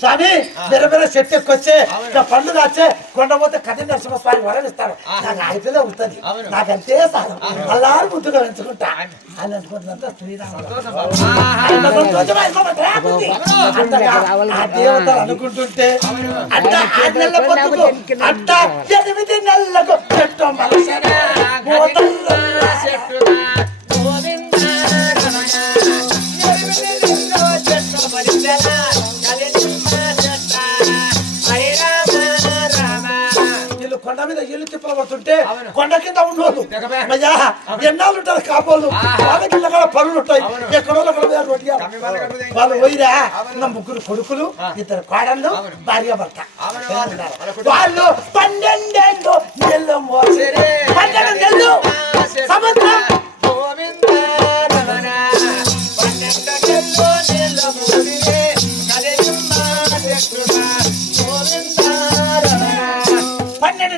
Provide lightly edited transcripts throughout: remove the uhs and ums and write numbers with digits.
స్వామి బెరబెర చెట్టు ఎక్కొచ్చే పండ్లు కాచే కొండపోతే కథ నరసింహస్వామి వరం ఇస్తాడు నాకు ఆడితే ఉంటుంది నాకంతే సాధం అల్లారు ముద్దుగా పెంచుకుంటా అని అనుకుంటున్నంత దేవతలు అనుకుంటుంటే అంట 6 నెలల పొద్దుకు అంట 8 నెలలకు చెట్టు కొండ మీద ఇల్లు తిప్పలు పడుతుంటే కొండ కింద ఉండదు అయ్యా ఎన్నాళ్ళు ఉంటారు కాపోళ్ళు వాళ్ళ కింద కూడా పనులు ఉంటాయి ఎక్కడో వాళ్ళు పోయిరా నా 3 కొడుకులు 2 కోడళ్ళు భార్య భర్త వాళ్ళు 12 నెలలు 12 నెలలు సముద్రం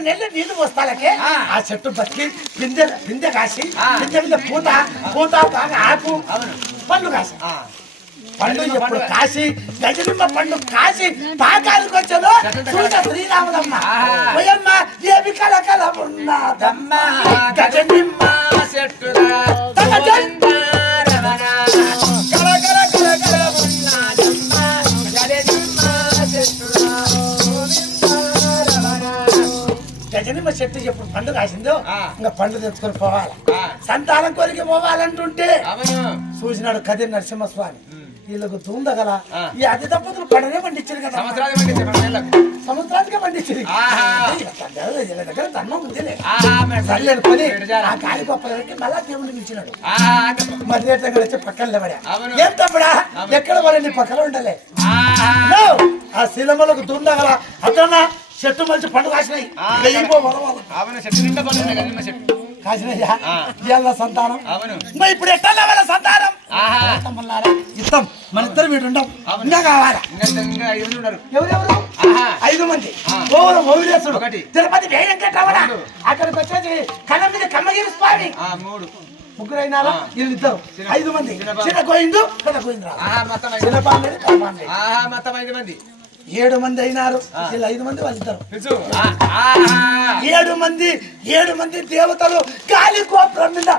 నెలలు నీళ్లు పోస్తాలకే ఆ చెట్టు బతికి పిందె కాసి పిందె మీద పూత బాగా ఆకు పండ్లు కాసి పండు ఎప్పుడు కాసి గజనిమ్మ పండు కాసి పాకానికి వచ్చాను చూడ శ్రీరాములమ్మ పోయమ్మ ఏమి కలకలమున్నదమ్మ గజనిమ్మ చెట్టు గజనిమ్మ చెట్టు ఎప్పుడు పండు కాసిందో ఇంకా పండు తెచ్చుకొని పోవాలి సంతానం కొరికి పోవాలంటుంటే చూసినాడు కదిరి నరసింహస్వామి వీళ్ళకు ధూందగల ఈ అతి దంపతులు పండనే పండించారు కదా సంవత్సరానికే పండించింది దగ్గర ధర్మం ఉందిలే కొని ఆ గాలి గొప్పలకి మళ్ళా దేవుడిని ఇచ్చినాడు మరి వచ్చి పక్కన లేవడా ఏం తప్పుడా ఎక్కడ వాళ్ళని పక్కన ఉండలే ఆ శిలమలకు ధూందగల అట్లన్నా చెట్టు మంచి పండు కాసినాయి కాసినాయ్యా సంతానం ఇప్పుడు ఎట్లా వాళ్ళ సంతానం ఇస్తాం మన ఇద్దరు వీడు ఉండం ఇంకా కావాలా ఎవరెవరు 5 మంది ఓవిలేసుడు తిరుపతి వెంకటరమణ అక్కడికి వచ్చేసి కళ్ళ మీద కమ్మగిరి స్వామి 3 అయినారా వీళ్ళిద్దరు 5 మంది చిన్న గోయిందు పెద్ద గోయింద్రావు చిన్న పాండేది మొత్తం 5 మంది 7 మంది అయినారు వీళ్ళు 5 మంది వాళ్ళిద్దరు 7 మంది దేవతలు గాలి గోపురం మీద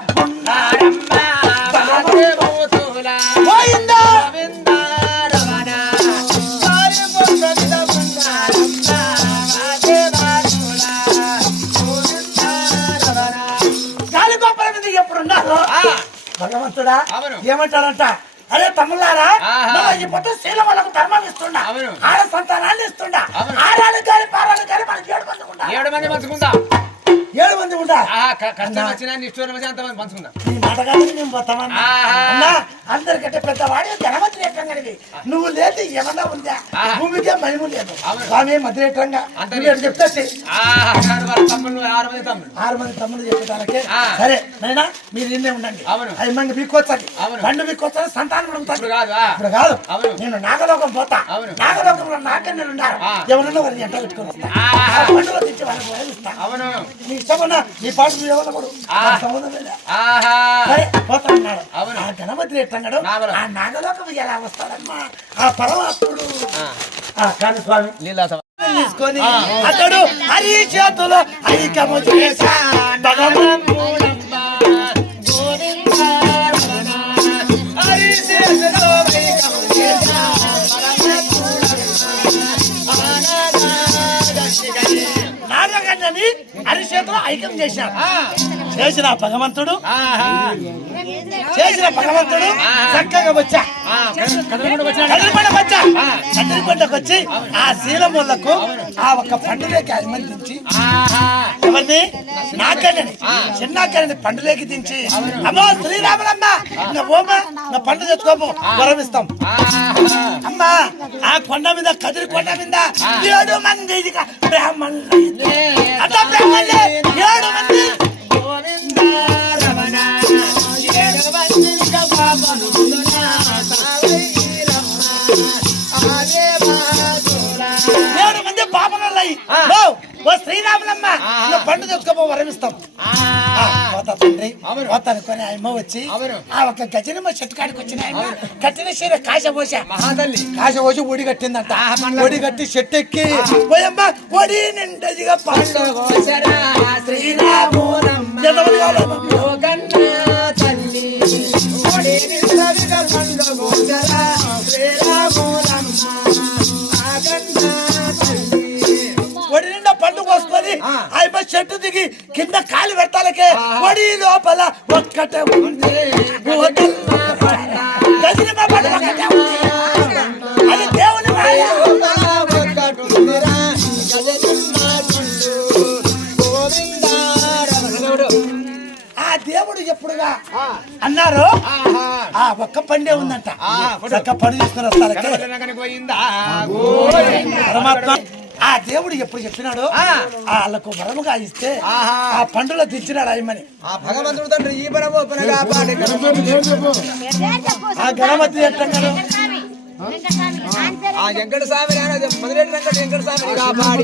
గాలి గోపురం మీద ఎప్పుడున్నారు భగవంతుడా ఏమంటాడంట అరే తమ్ముళ్ళారా ఈ పొద్దు శీల వాళ్ళకు ధర్మం ఇస్తుండా ఆడ సంతానాన్ని ఇస్తుండా ఆడాలు గారి పారాలు గారి మనకి 7 మంది పంచుకుంటా 7 మంది ఉంటా కష్టం వచ్చినా అంతమంది పంచుకుంటా ఈ మాటగానే మేము పోతామన్నా అందరికంటే పెద్దవాడి గణపతి రేఖంగా నువ్వు లేదు ఏమన్నా ఉందా భూమికే మహిమ లేదు స్వామి మధ్యరేఖంగా చెప్తే 6 మంది తమ్ముళ్ళు చెప్పడానికి సరే నైనా మీరు నిన్నే ఉండండి 5 మంది మీకొచ్చండి పండు మీకొచ్చని సంతానం అడుగుతాడు ఇప్పుడు కాదు నేను నాగలోకం పోతా నాగలోకంలో నాకన్నెలు ఉన్నారు ఎవరన్నా వారిని ఎంట పెట్టుకొని వస్తా పండుగ తెచ్చి వాళ్ళకి వదిలిస్తా నీ ఇష్టమన్నా ఈ పాట ఎవరన్నా కూడా సంబంధం లేదా సరే పోతా అన్నాడు ఆ గణపతి రేటన్నాడు ఆ నాగలోకం ఎలా వస్తాడమ్మా ఆ పరమాత్ముడు కానీ స్వామి తీసుకొని అతడు హరి చేతులు ఐక్యము చేశా నాగగండని హరిచేతులు ఐక్యం చేశాడు చేసిన భగవంతుడు చక్కగా వచ్చా కదిరికొండకు వచ్చి ఆ శీలములకు ఆ ఒక్క పండుగకి అనుమతించి ఎవరిని నాకని చిన్నాకని పండుగకి దించి అమ్మో శ్రీరాములమ్మ ఇంకా ఓమ నా పండు తెచ్చుకోము వరమిస్తాం అమ్మా ఆ కొండ మీద కదిరికొండ మీద 7 మంది బ్రాహ్మణులు అంత బ్రాహ్మణులే 7 మంది 7 మంది పాపనల్లాయి ఓ శ్రీరాములమ్మ నువ్వు పండు తెచ్చుకోపో వరమిస్తాం పోతా తండ్రి పోతాను కొని ఆయమ్మ వచ్చి ఆ ఒక గజనమ్మ చెట్టు కాడికి వచ్చిన ఆయన కట్టిన చీర కాశపోసా మహాతల్లి కాశపోసి ఒడి కట్టిందంట ఒడి కట్టి చెట్టు ఎక్కి పోయమ్మ ఒడి నిండదిగా పండు శ్రీరాములమ్మ ఒడి నిండా పండు కోసుకొని ఆయన చెట్టు దిగి కింద కాలు పెట్టాలకే ఒడి లోపల ఒక్కటే ఉంది అది దేవుని ఆ దేవుడు ఎప్పుడుగా అన్నారు ఆ ఒక్క పండే ఉందంట ఒక్క పండు తీసుకుని వస్తారు ఆ దేవుడు ఎప్పుడు చెప్పినాడు వాళ్ళకు వరముగా ఇస్తే ఆ పండులో దించినాడు అయ్యమని భగవంతుడు తండ్రి ఈ పరమో ఆ గణపతి ఎట్టంగాడు ఆ వెంకట స్వామి మొదలెట్టి వెంకట స్వామిని కాపాడి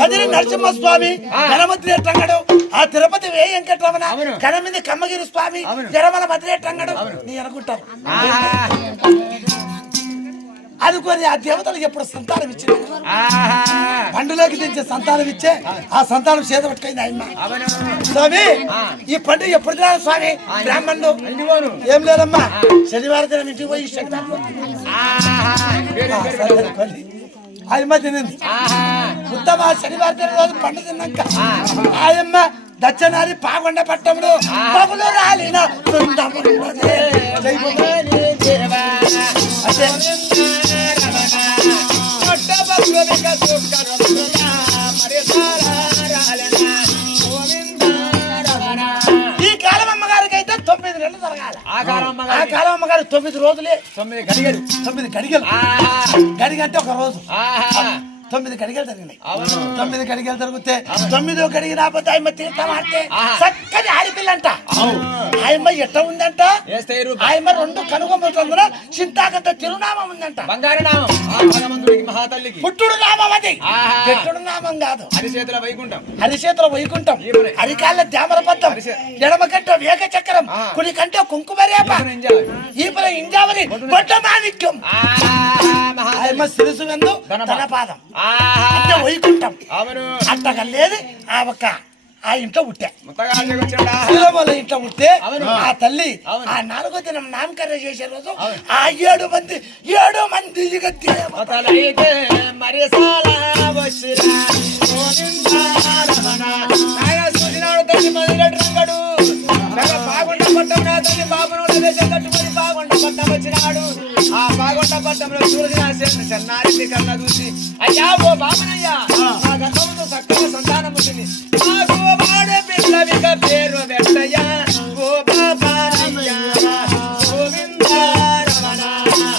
కదిరి నరసింహస్వామి గణపతి ఎట్టంగాడు ఆ తిరుపతి వే వెంకటరమణ కనమిది కమ్మగిరి స్వామి తిరుమల మధ్య ఎట్టంగాడు నీ అనుకుంటావు అనుకోని ఆ దేవతలు ఎప్పుడు సంతానం ఇచ్చింది పండులోకి తెచ్చే సంతానం ఇచ్చే ఆ సంతానం చేత పట్టుకుంది ఆయన స్వామి ఈ పండుగ ఎప్పుడు తినాలి స్వామి బ్రాహ్మణుడు ఏం లేదమ్మా శనివారం దినం ఇంటికి పోయి ఆయమ్మ తినింది ఉత్తమ శనివారం దిన రోజు పండు తిన్నాక ఆయమ్మ దచ్చనారి పాగొండ పట్టములు పగులు రాలిన ఈ కాలం అమ్మగారికి అయితే 9 నెలలు జరగాలి ఆ కాలం అమ్మగారు 9 రోజులే 9 గడిగలు గడిగంటే ఒక రోజు 9 గడిగలు జరిగినాయి 9 గడిగలు జరిగితే 9వ గడిగి రాబోతే ఆయమ్మ తీర్థం ఆడితే చక్కని ఆడిపిల్లంట ఆయమ్మ ఎట్ట ఉందంట ఆయమ్మ 2 కనుగొమ్మల చింతాకంత తిరునామం ఉందంట బంగారు నామం మహాతల్లికి పుట్టుడు నామం అది పెట్టుడు నామం కాదు హరిచేతుల వైకుంఠం హరికాళ్ళ ధ్యామర పద్దం ఎడమ కంట వేగ చక్రం కుడి కంట కుంకుమరేప ఈపల ఇంజావరి బొట్ట మాణిక్యం ఆయమ్మ శిరసు వెందు ధనపాదం అంటే వైకుంఠం అట్టగల్లేది ఆ ఒక్క ఆ ఇంట్లో పుట్టా ఇంట్లో పుట్టే ఆ తల్లి ఆ 4వ దినం నామకరణ చేసే రోజు ఆ 7 మంది బాగుండ పట్టం ఆ బాగుండ పట్టంలో చూసిన చెన్నారెడ్డి కళ్ళ చూసి అయ్యా ఓ బాబనయ్యా నా గర్భంలో చక్కగా సంతానం వచ్చింది పేరు వెంటయ్యా ఓ బాబనయ్యా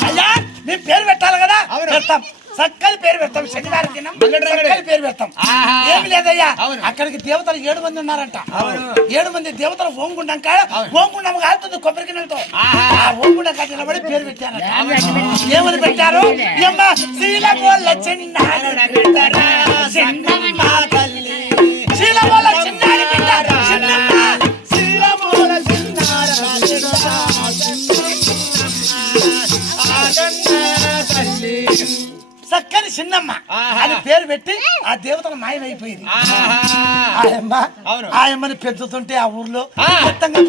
అయ్యా మేము పేరు పెట్టాలి కదా పెడతాం చక్కని పేరు పెడతాం శనివారం దినం పేరు పెడతాం ఏమి లేదయ్యా అక్కడికి దేవతలు 7 మంది ఉన్నారంట 7 మంది దేవతలు ఓంగుండం కాలుతుంది కొబ్బరి గిన్నెలతో ఆ ఓంగుండం కాదు నిలబడి పేరు పెట్టారంట ఏమని పెట్టారు శీలబోళ్ళ చక్కని చిన్నమ్మ అని పేరు పెట్టి ఆ దేవతను మాయమైపోయింది ఆయమ్మని పెంచుతుంటే ఆ ఊర్లో పెద్దగా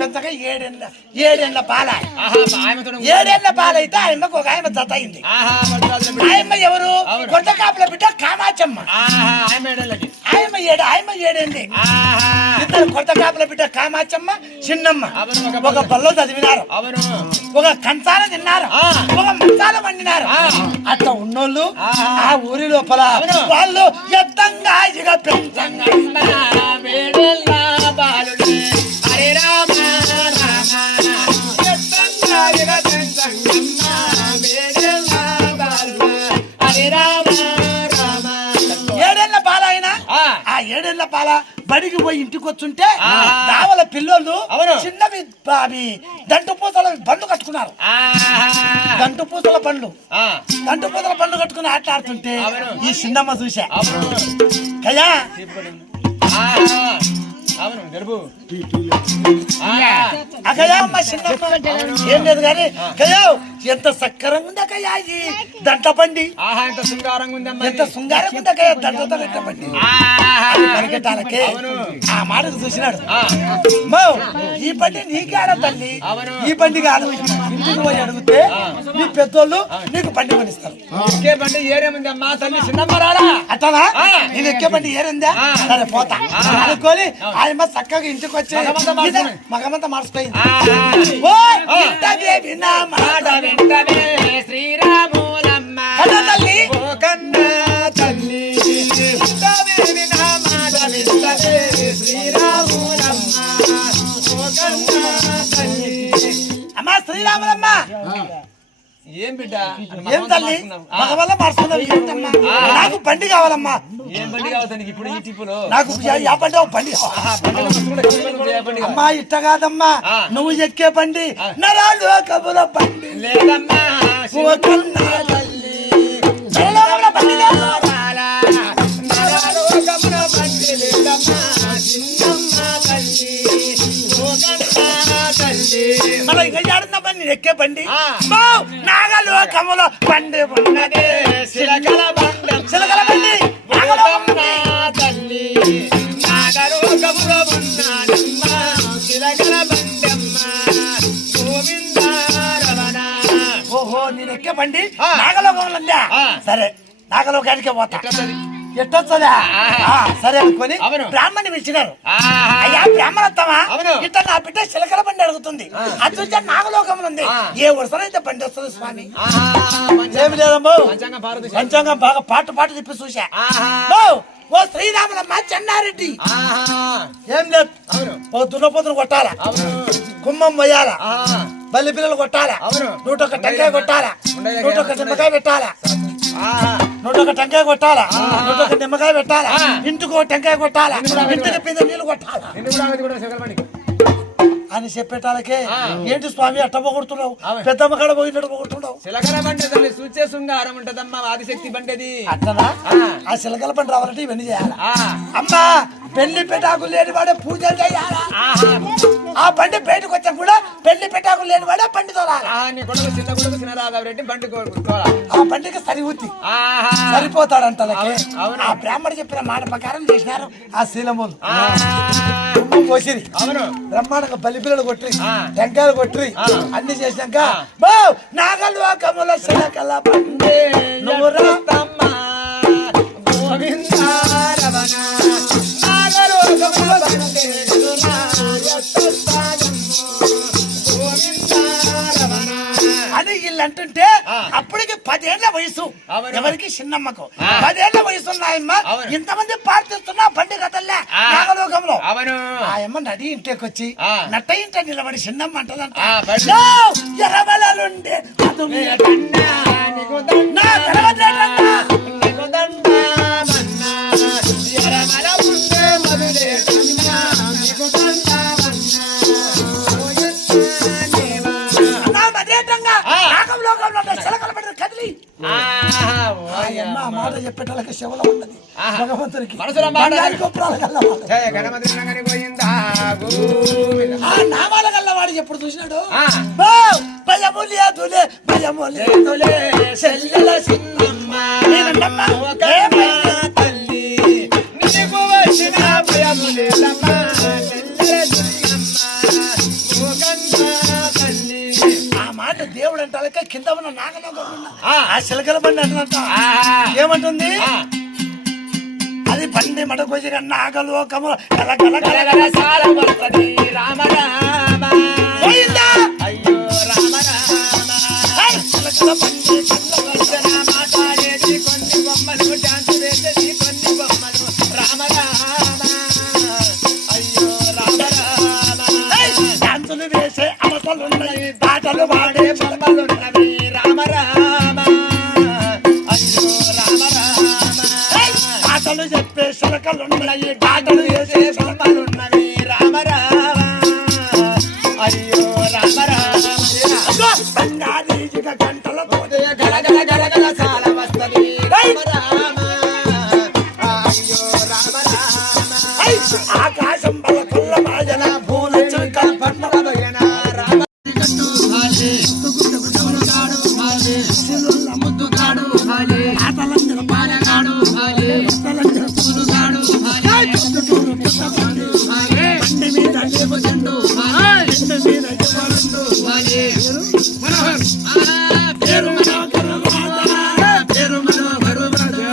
7 పాల పాలైతే ఆయమ్మకు ఒక ఆయమ్మ జత అయింది ఆయమ్మ ఎవరు కొత్త కాపుల బిడ్డ కామాచమ్మ ఆయమ్మ 7 ఇద్దరు కొత్త కాపుల బిడ్డ కామాచమ్మ చిన్నమ్మ ఒక బల్లో చదివినారు ఒక కంచాల తిన్నారు ఒక మంచాల వండినారు అట్లా ఉన్నోళ్ళు ఆ ఊరి లోపల వాళ్ళు ఎత్తంగా ఏడేళ్ల బాలైనా ఆ 7 ఏళ్ల చెప్పాలా బడికి పోయి ఇంటికి వచ్చుంటే దావల పిల్లోళ్ళు చిన్నవి అవి దంటు పూసల బండ్లు కట్టుకున్నారు. దంటు పూసల బండ్లు కట్టుకుని ఆటలాడుతుంటే ఈ చిన్నమ్మ చూసా కయ్యా ఏం లేదు కానీ కయ్యా ఎంత సక్కరంగా ఉందా కయ్యా ఈ దంట బండి, ఎంత శృంగారంగా ఉందమ్మా, ఎంత శృంగారంగా ఉందా కయ్యా దంటతో దంట బండి. పరిగెట్టాలకే ఆ మాటకు చూసినాడు ఈ బండి నీకేడ తల్లి, ఈ బండి కాదు. ఇంటికి పోయి అడిగితే నీ పెద్దోళ్ళు నీకు బండి కొనిస్తారు. ఎక్కే బండి ఏరేముందమ్మా తల్లి చిన్నమ్మ రాడా అట్లా నేను ఎక్కే బండి ఏరిందా సరే పోతా అనుకోని ఆయమ్మ చక్కగా ఇంటికి వచ్చి మగమంతా మార్చిపోయింది. శ్రీరాములమ్మ తల్లి తల్లి అమ్మా శ్రీరాములమ్మ ఏం బిడ్డ ఏం తల్లి మగ వల్ల మార్చుకున్నావు ఏంటమ్మా? నాకు బండి కావాలమ్మా. ఏం బండి కావాలి ఇప్పుడు ఈ టిప్పులో నాకు బండి బండి అమ్మా ఇట్ట కాదమ్మా నువ్వు ఎక్కే బండి నరాలు కబుల బండి లేదమ్మా మన ఇక జాడున్న బండి ఎక్కే బండి నాగలోకముల బండి ఉన్నది శిలకల బండి తల్లి నాగలోకముల ఉన్నానమ్మ శిలకల బండమ్మ గోవింద రమణ. ఓహో నేను ఎక్కే బండి నాగలోకంలో ఉందా సరే నాగలోకానికే పోతా. ఎట్టొచ్చదా సరే అనుకొని బ్రాహ్మణి పిలిచినారు. అయ్యా బ్రాహ్మణత్తమా ఇట్లా నా బిడ్డ చిలకల బండి అడుగుతుంది, అది చూసా నాగలోకంలో ఉంది, ఏ వరుసనైతే బండి వస్తుంది స్వామి. ఏమి లేదమ్మో పంచాంగం బాగా పాటు తిప్పి చూసా. ఓ శ్రీరాములమ్మ చెన్నారెడ్డి ఏం లేదు ఓ దున్నపోతును కొట్టాలా, కుమ్మం వేయాలా, బల్లి పిల్లలు కొట్టాలా, 101 టెంకాయ కొట్టాలా, 101 నిమ్మకాయ పెట్టాలా, 101 టెంకాయ కొట్టాలా, 101 నిమ్మకాయ పెట్టాలా, ఇంటికి టెంకాయ కొట్టాలా, ఇంటికి పింద నీళ్ళు కొట్టాలా అని చెప్పేటాలకే ఏంటి స్వామి అట్ట పోగొడుతున్నావు, పెద్దమ్మ కాడ పోయినట్టు పోగొడుతున్నావు. శిలకల బండి సూచే శృంగారం ఉంటదమ్మా ఆదిశక్తి బండి అది. అట్లనా ఆ శిలకల బండి రావాలంటే ఇవన్నీ చేయాలా? అమ్మా పెళ్లి పెటాకులు లేని వాడే పూజ చేయాలా, ఆ బండి బయటకు వచ్చా కూడా పెళ్లి పెటాకులు లేని వాడే బండి తోలాలా. చిన్న కొడుకు చిన్నరాఘవరెడ్డి బండి ఆ బండికి సరివుద్ది సరిపోతాడంట. ఆ బ్రాహ్మడు చెప్పిన మాట ప్రకారం చేసినారు ఆ శీలములు పోసిరి బ్రహ్మాండంగా బల్లి పిల్లలు కొట్టి టెంకాయలు కొట్టి అన్ని చేసినాక నాగలోకముల శిలకల బండి నువ్వు రామ్మ గోవింద రమణ నాగలోకముల బండి అని వీళ్ళు అంటుంటే అప్పటికి 10 ఏళ్ల వయసు ఎవరికి చిన్నమ్మకు 10 ఏళ్ల వయసు ఉన్నాయమ్మ. ఇంతమంది పార్టీస్తున్నా బండి కథల్లే నాగలోకంలో. ఆయమ్మ నడి ఇంటికి వచ్చి నట్ట ఇంట నిలబడి చిన్నమ్మ అంటదంట ఎర్రబలుండే మాట చెప్పేటాలకి శివలో ఉన్నది భగవంతునికి నామాల గల్లవాడు ఎప్పుడు చూసినాడు భయము లేదులే భయము లేదులే చెల్లెల చిన్నమ్మ తల్లి నీకు వచ్చిన భయము లేదమ్మ దేవుడు అంటే కింద ఉన్న నాగలోకం ఆ శిలకల బండి అంటున్నట్ట ఏమంటుంది అది బండి మడకొచ్చి నాగలోకము రామ రామ అయ్యో రామ రామ శిలకల బండి మాట్లాడేది కొన్ని బొమ్మలు డాన్స్ వేసేది కొన్ని బొమ్మలు రామ రామ అయ్యో రామ రామ డాన్సులు వేసే అవతలున్నాయి పాటలు పాడే బొమ్మలున్నవి రామ రామ అయ్యో రామ రామ పాటలు చెప్పే శిలక పక్కలున్నాయి డాటలు వేసే బొమ్మలున్నవి రామ రామ అయ్యో రామ రామ బంగారీ గంటలతో గలగల గలగల సాల వస్తది రామ రామ అయ్యో రామ రామ ఆకాశం బల కొల్ల మాయన పూల చిలకల పట్టబోయన రామ ముద్దుగాడు ఆటలంజల పాలగాడు ఆటలంజల పూలుగాడు బండి మీద లేవజండు బండి మీద జవానుండు పేరు మనోహర రాజా పేరు మనోహర రాజా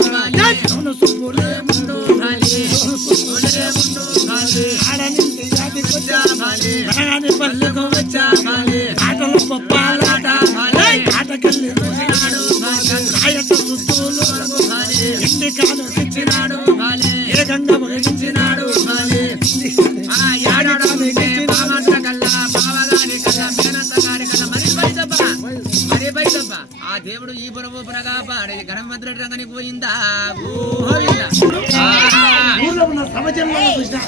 సుబ్బులే ముందు ఆడనింటి యాదికొచ్చా మనగాని పల్లెకు వచ్చా ఆటలు పప్పాలాట ఆటకెళ్ళి రాయట సుత్తూలు ఇంటి కాలు తెచ్చినాడు ఏ గంగ మగించినాడు ఆ దేవుడు ఈ బురవు పురగా పాడే గణమంత్రి రంగని పోయిందా ఊర్లో ఉన్న సమాజంలో చూసినా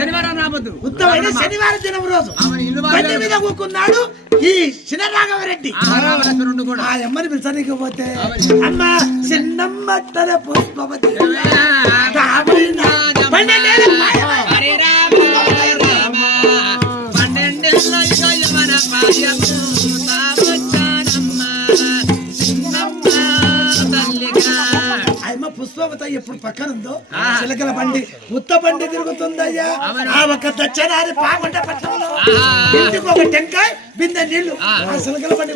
శనివారం రాబోద్దు ఉత్తమైన శనివారం దినం రోజు బండి మీద కూకున్నాడు ఈ చినరాఘవరెడ్డి కూడా ఆ అమ్మని పిలిచడానికి పోతే అమ్మ చిన్నమ్మ తన పుష్పవతి అమ్మ పుష్పవత ఎప్పుడు పక్కన ఉందో చిలకల బండి ఉత్త బండి తిరుగుతుందయ్యా ఆ ఒక దచ్చనారి పాగుంట పట్టణంలో ఇంటికి ఒక టెంకాయ బిందె నీళ్లు ఆ చిలకల బండి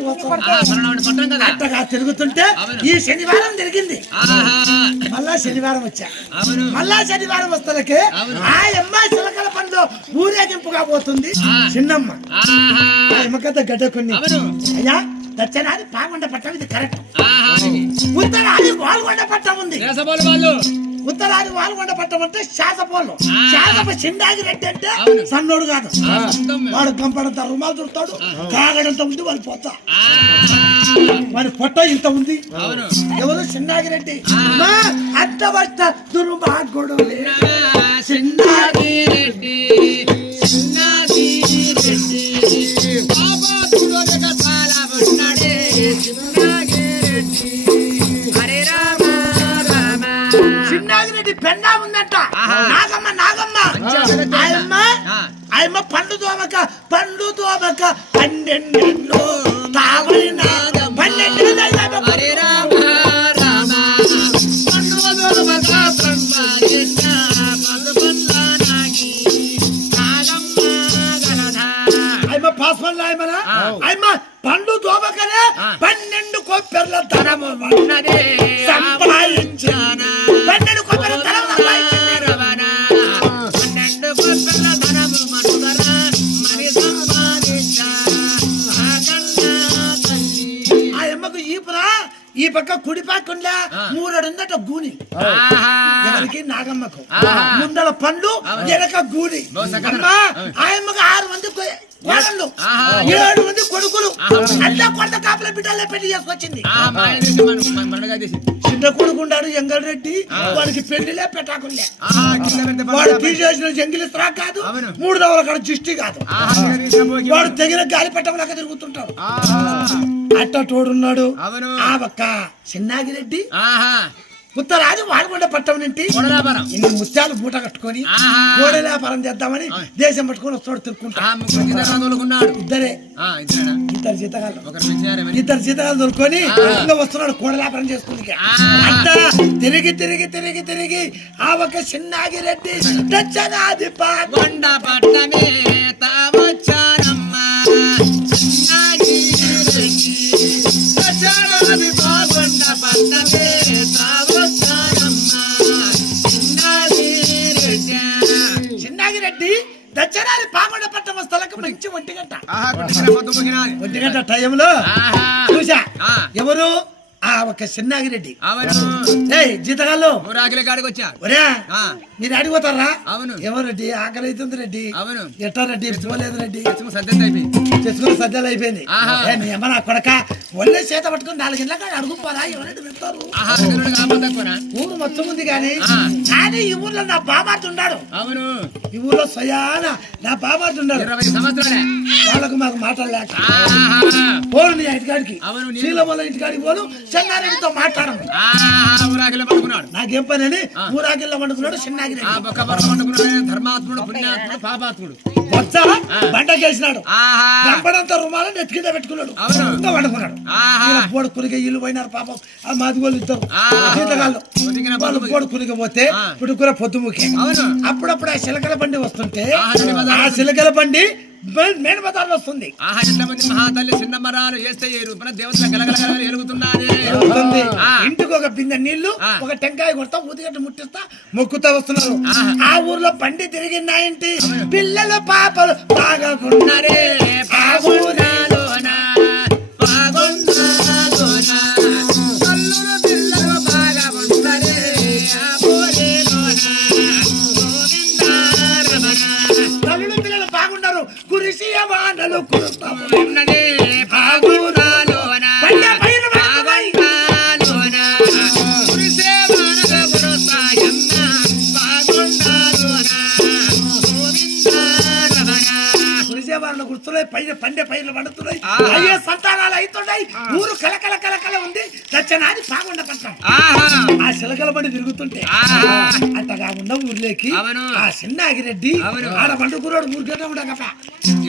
అట్టగా తిరుగుతుంటే ఈ శనివారం జరిగింది మళ్ళా శనివారం వచ్చా మళ్ళా శనివారం వస్తలకే ఆ అమ్మాయి చిలకల బండిలో ఊరేగింపుగా పోతుంది చిన్నమ్మ ఆ అమ్మకద్ద గడ్డకుని అయ్యా దచ్చనాది పాగుండ పట్టం ఇది కరెక్ట్ ఉత్తరాది వాల్గొండ పట్టం ఉంది ఉత్తరాది వాల్గొండ పట్టం అంటే శాసపోలు శాసప చిండాగి రెడ్డి అంటే సన్నోడు కాదు వాడు కంపడంత రుమాలు చుడతాడు కాగడంత ఉంది వాడి పొట్ట వాడి పొట్ట ఇంత ఉంది ఎవరు చిండాగి రెడ్డి అట్ట పట్ట దుర్మార్గుడు చిన్నాగి రెడ్డి చిన్నాగిరెడ్డి పెన్నా ఉందంట నాగమ్మ నాగమ్మ ఆయమ్మ పండు దోమక 12 తావైన 12 పాస్పల్ ఆయమ్మ పండు దోమకనే 12 కొప్పెర్ల ధనము ఉన్నదే సంపాదించాన 12 కొప్పెర్ల ధనము ఈ పక్క కుడి పక్కన 3 ఉందట గూని ఎవరికి నాగమ్మకు ముందల పండ్లు వెనక గూని ఆయమ్మకు 6 మంది కోడళ్ళు 7 మంది కొడుకులు అంతా కొత్త కాపుల బిడ్డలే పెళ్లి చేసుకొచ్చింది చిన్న కొడుకుండాడు ఎంగల్ రెడ్డి వాడికి పెళ్లిలే పెట్టాకులే వాడు తీసేసిన జంగిలిస్త్రా కాదు 3 దవల కాడ జిష్టి కాదు వాడు తెగిన గాలి పెట్టమలాగా తిరుగుతుంటాడు అట్ట తోడున్నాడు ఆ పక్క చిన్నాగిరెడ్డి ఉత్తరాది వాల్గొండ పట్టం నుండి ఇన్ని ముత్యాలు మూట కట్టుకొని కోడ వ్యాపారం చేద్దామని దేశం పట్టుకొని వస్తాడు తిరుక్కుంటాడు ఇద్దరు జీతగాలు దొరుకుని ఇంకా వస్తున్నాడు కోడ వ్యాపారం చేసుకుని అంతా తిరిగి తిరిగి తిరిగి తిరిగి ఆ ఒక చిన్నాగిరెడ్డి దచ్చనాది కొండ పట్టమే తావచ్చారమ్మా కొండ పట్టమే చిన్నాగిరెడ్డి దచ్చనాది పాగొండ పట్టం స్థలకు మంచి 1 గంట టైంలో చూసా ఎవరు ఆ ఒక చిన్నాగిరెడ్డి. అవును ఏయ్ జీతగాళ్ళు ఊరాకిల కాడికి వచ్చా. ఒరే ఆ, మీరు అడిగిపోతారా? అవును ఎవరెడ్డి ఆకలి అవుతుంది రెడ్డి. అవును ఎట్టా రెడ్డి పోలేదు రెడ్డి. సద్యత అయిపోయింది. చేసుకుని సద్యాలు అయిపోయింది. ఆహా. నీ అమ్మ నా కొడక ఒళ్ళే చేత పట్టుకుని 4 గంటల కాడ అడుగుపోరా ఎవరెడ్డి పెడతారు. ఆహా దగ్గరుండి కాకపోతే తక్కువనా? ఊరు మొత్తం ఉంది కానీ ఆ. కానీ ఈ ఊర్లో నా బాబార్ది ఉన్నాడు. అవును ఈ ఊర్లో స్వయాన నా బాబార్ది ఉన్నాడు. 20 సంవత్సరాలే. వాళ్ళకు మాకు మాటలు లేక ఆహా. పోను నీ ఇంటికాడికి. అవును నేను- శీలమల్ల ఇంటికాడికి పోను. చెన్నారెడ్డితో మాట్లాడము. ఆహా, ఊరాకిల పడుకున్నాడు. నాకేం పని అని ఊరాగిల్లో వండుకున్నాడు ఆ చిన్నాగిరెడ్డి. బొక్క బొక్క పట్టుకున్నాడు. ధర్మాత్ముడు పుణ్యాత్ముడు పాపాత్ముడు. వచ్చ బండకేసినాడు. ఆహా గంపడంతా రుమాలు నెత్తి కింద పెట్టుకున్నాడు. అవును. ఇంకా వండుకున్నాడు. ఆహా. బోడు కులిగే ఇల్లు పోయినారు పాపం. ఆ మాదిగోళ్ళు ఇద్దరు ఆహా. జీతగాళ్ళు. ఉతికిన వాళ్ళు పొద్దు బోడు కులిగి పోతే ఆ. ఇప్పుడు కూడా పొద్దుముఖే. అవును. అప్పుడప్పుడు ఆ చిలకల బండి వస్తుంటే ఆహా, చిలకల ఆ చిలకల బండి మేడ బజార్లో వస్తుంది. ఆహా ఎంతమంది మహాతల్లి చిన్న మరాలు వేస్తే ఏ రూపణ దేవతల గలగల ఎలుగుతున్నది. వస్తుంది. ఆ. ఇంటికి ఒక బిందె నీళ్లు ఆ. ఒక టెంకాయ కొడతా ఊదిగట్టు ముట్టిస్తా మొక్కుతా వస్తున్నారు. ఆహా. ఆ ఊర్లో బండి తిరిగిందాయింటి పిల్లలు పాపలు బాగా ఉన్నారే. ఆ ఊరిలోన బాగున్నాలోన కల్లుల పిల్లలు బాగా ఉన్నరే. ఆ ఊరిలోన గోవిందారమణ తల్లులు పిల్లలు బాగున్నారు. కురిసి వానలు కురుస్తాము. ఉన్నదే బాగున్నాలోన బండి పైన పడుతున్నాయి. బాగున్నాలోన కురిసే వానలు కురుస్తాయమ్మ. బాగున్నాలోన గోవిందారమణ కురిసే వానలు కురుస్తున్నాయి. పైన పండే పైర్లు పండుతున్నాయి. ఆ. అయ్యే సంతానాలు అవుతున్నాయి. ఊరు కలకల కలకల ఉంది. దచ్చనాది బాగుండ పట్టం. ఆహా ఆ చిలకల బండి తిరుగుతుంటే ఆహా. అట్టగా ఉన్న ఊర్లోకి అవును. ఆ చిన్నాగిరెడ్డి అవును. ఆడ పండుకున్నాడు. ఊరికనే ఉండగట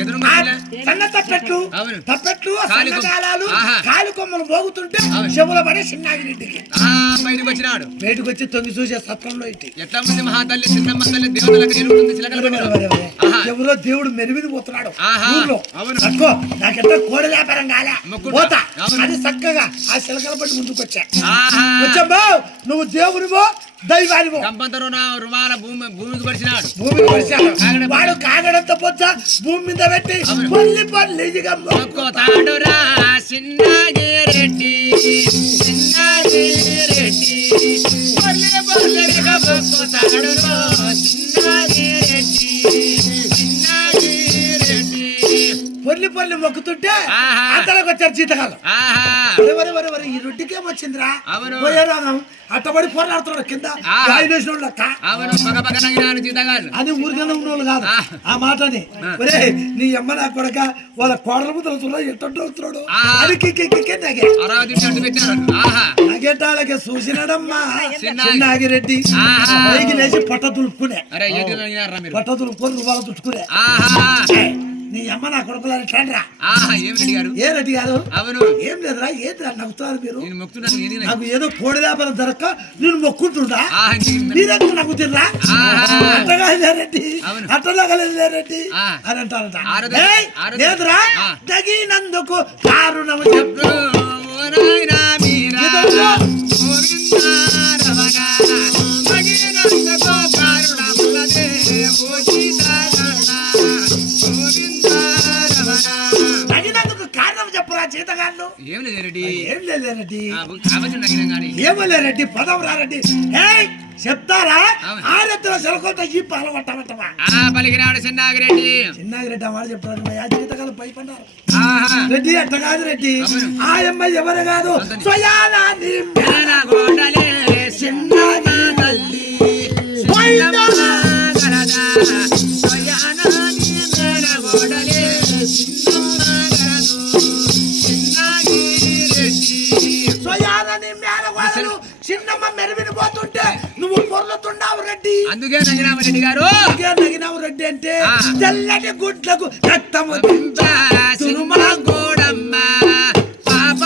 ఎదురుగా పిల్ల. సన్న తప్పెట్లు అవును. తప్పెట్లు కాలి కొమ్మ. సన్నకాలాలు ఆహా. కాలి కొమ్మలు మోగుతుంటే అవును. చెవుల పడే చిన్నాగిరెడ్డికి ఆ బయటకు వచ్చినాడు. బయటకు వచ్చి తొంగి చూసే సత్రంలో ఇట్టి ఎట్లా ఉంది మహాతల్లి చిన్నమ్మ తల్లి దేవతలకు ఎలుగుతుంది చిలకల బండిలో. ఆహా. ఎవరో దేవుడు మెరువిని పోతున్నాడు ఆహా. ఊర్లో. అవును. అక్కో నాకెంత కోడి వ్యాపారం కాలే మొక్కుడు. పోతా అవును. అది చక్కగా ఆ చిలకల పట్టి ముందుకు వచ్చా. ఆహా వచ్చామో నువ్వు దేవునివో దైవానివో కంపంతరు నా రుమాల భూమికి పరిచినాడు. భూమికి పరిచాడు. కాగడ- వాడు కాగడంత బొచ్చ భూమి మీద పెట్టి అవును. పల్లి పల్లిగా మొక్కుతాడురా చిన్నగిరెడ్డి చిన్నగిరెడ్డి పల్లె పల్లెగా మొక్కుతాడురా చిన్నగిరెడ్డి చిన్నగిరెడ్డి. పొల్లి పల్లి మొక్కుతుంటే ఆహా. అంతలోకి వచ్చారు జీతకాలం. ఆహా వరే ఈ రొడ్డికేం వచ్చిందిరా అవును. పోయే రాగం అట్టబడి పోరాడుతున్నాడు కింద ఆహా. గాయనేసిన లెక్క అవును పక్క పక్క నగినాడు జీతగాడు. అని ఊరికనే ఉన్నోళ్ళు కాదు ఆ. ఆ మాటని. ఒరే నీ అమ్మ నా కొడక వాళ్ళ కోడల ముందు అవుతున్నాడు ఎట్టంటూ అవుతున్నాడు ఆహా. అని కిక్కే నాగే అరావతి అడ్డు పెట్టాడు. ఆహా నాగేటాలకే చూసినాడమ్మా చిన్నాగి. చిన్నాగిరెడ్డి ఆహా. పైకి లేచి పట్ట దులుపుకునే అరే ఏంటి నగినారా మీరు? పట్ట దులుపుకొని రూపాయలు తుట్టుకునే. ఆహా నీ అమ్మ నా కొడుకులని తండ్రా ఆహా ఏమి అడిగారు? ఏ రెడ్డి గారు అవును ఏం లేదురా ఏంద్రా నవ్వుతున్నారు మీరు? నేను మొక్కుతున్నాను ఏది నాకు. నాకు ఏదో కోడి వ్యాపారం జరక్క నేను మొక్కుంటుండా ఆహా మీరెందుకు నాకు తిర్రా ఆహా. అట్టగా రెడ్డి అవును. అట్టగా రెడ్డి ఆ. అని అంటారట. ఆరదు- ఏయ్, ఆరదు- లేదురా ఆ. తగినందుకు కారణము చెప్పు. ఓ నాయనా మీరా ఇదొద్దు. గోవిందారమణ తగినందుకు కారుణమున్నదే ఓ సీతారామ గోవిందారమణ. తగినందుకు కారణం చెప్పురా జీతగాళ్ళు. ఏం లేదు రెడ్డి. ఏం లేదు రెడ్డి కావచ్చు నగిన కానీ ఏమో రెడ్డి పదం రా రెడ్డి. ఏయ్ చెప్తారా అవును. ఆరెత్తుల సెలకొంత ఈ పాలవట్టమంటవా పలికినాడు చిన్నాగిరెడ్డి. చిన్నగిరెడ్డి ఆ మాట చెప్తారు ఆ జీతగాళ్ళు భయపడ్డారు. ఆహా రెడ్డి అట్ట కాదు రెడ్డి అవును. ఆ అమ్మాయి ఎవరు కాదు అంతని. స్వయానా నీ మేన గోడలే చిన్నగి తల్లి పోయిందా? గరదా సయానాని మేన గోడలే చిన్నమ్మ గరదు చిన్నగిరెడ్డి. స్వయానా నీ మేనగోడలు చిన్నమ్మ మెరువిని పోతుంటే నువ్వు పొర్లుతున్నావు రెడ్డి. అందుకే నగిరామరెడ్డి గారు అందుకే నగినావు రెడ్డి అంటే ఆ. తెల్లటి గుడ్లకు రక్తము సినిమా గోడమ్మ పాప